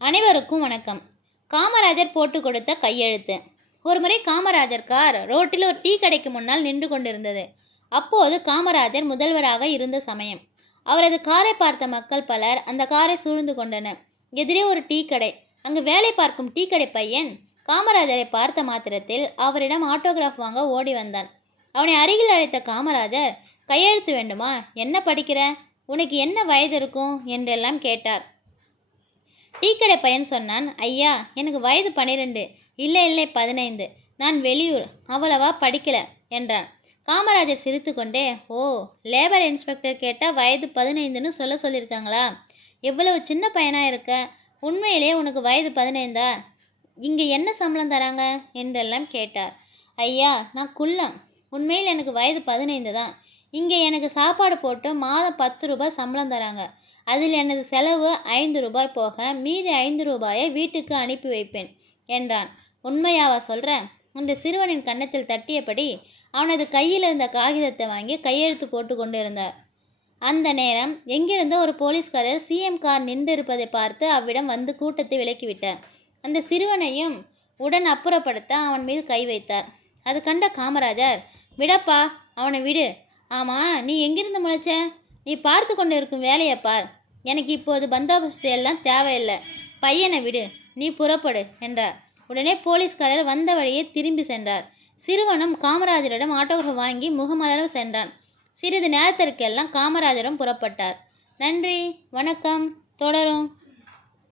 அனைவருக்கும் வணக்கம். காமராஜர் போட்டு கொடுத்த கையெழுத்து. ஒருமுறை காமராஜர் கார் ரோட்டில் ஒரு டீ கடைக்கு முன்னால் நின்று கொண்டிருந்தது. அப்போது காமராஜர் முதல்வராக இருந்த சமயம். அவரது காரை பார்த்த மக்கள் பலர் அந்த காரை சூழ்ந்து கொண்டனர். எதிரே ஒரு டீ கடை. அங்கு வேலை பார்க்கும் டீ கடை பையன் காமராஜரை பார்த்த மாத்திரத்தில் அவரிடம் ஆட்டோகிராஃப் வாங்க ஓடி வந்தான். அவனை அருகில் அழைத்த காமராஜர் கையெழுத்து வேண்டுமா? என்ன படிக்கிற? உனக்கு என்ன வயது இருக்கும்? என்றெல்லாம் கேட்டார். டீக்கடை பையன் சொன்னான் ஐயா எனக்கு வயது பன்னிரெண்டு இல்லை இல்லை பதினைந்து. நான் வெளியூர் அவ்வளவா படிக்கல என்றான். காமராஜர் சிரித்துக்கொண்டே ஓ லேபர் இன்ஸ்பெக்டர் கேட்டால் வயது பதினைந்துன்னு சொல்ல சொல்லியிருக்காங்களா? எவ்வளவு சின்ன பையனாக இருக்க? உண்மையிலேயே உனக்கு வயது பதினைந்தா? இங்கே என்ன சம்பளம் தராங்க? என்றெல்லாம் கேட்டார். ஐயா நான் குள்ளம். உண்மையில் எனக்கு வயது பதினைந்து தான் இங்கே எனக்கு சாப்பாடு போட்டு மாதம் பத்து ரூபாய் சம்பளம் தராங்க. அதில் எனது செலவு ஐந்து ரூபாய் போக மீதி ஐந்து ரூபாயை வீட்டுக்கு அனுப்பி வைப்பேன் என்றான். உண்மையாவா சொல்கிறேன் அந்த சிறுவனின் கன்னத்தில் தட்டியபடி அவனது கையில் இருந்த காகிதத்தை வாங்கி கையெழுத்து போட்டு கொண்டு இருந்தார் அந்த நேரம் எங்கிருந்தோ ஒரு போலீஸ்காரர் சிஎம் கார் நின்றிருப்பதை பார்த்து அவ்விடம் வந்து கூட்டத்தை விலக்கிவிட்டார். அந்த சிறுவனையும் உடன் அப்புறப்படுத்த அவன் மீது கை வைத்தார். அது கண்ட காமராஜர் விடப்பா அவனை விடு. ஆமாம் நீ எங்கிருந்து முளைச்ச? நீ பார்த்து கொண்டு இருக்கும் வேலையை பார். எனக்கு இப்போது பந்தோபஸ்து எல்லாம் தேவையில்லை. பையனை விடு நீ புறப்படு என்றார். உடனே போலீஸ்காரர் வந்த வழியே திரும்பி சென்றார். சிறுவனும் காமராஜரிடம் ஆட்டோகிராஃப் வாங்கி முகமலர சென்றான். சிறிது நேரத்திற்கெல்லாம் காமராஜரும் புறப்பட்டார். நன்றி வணக்கம் தொடரும்.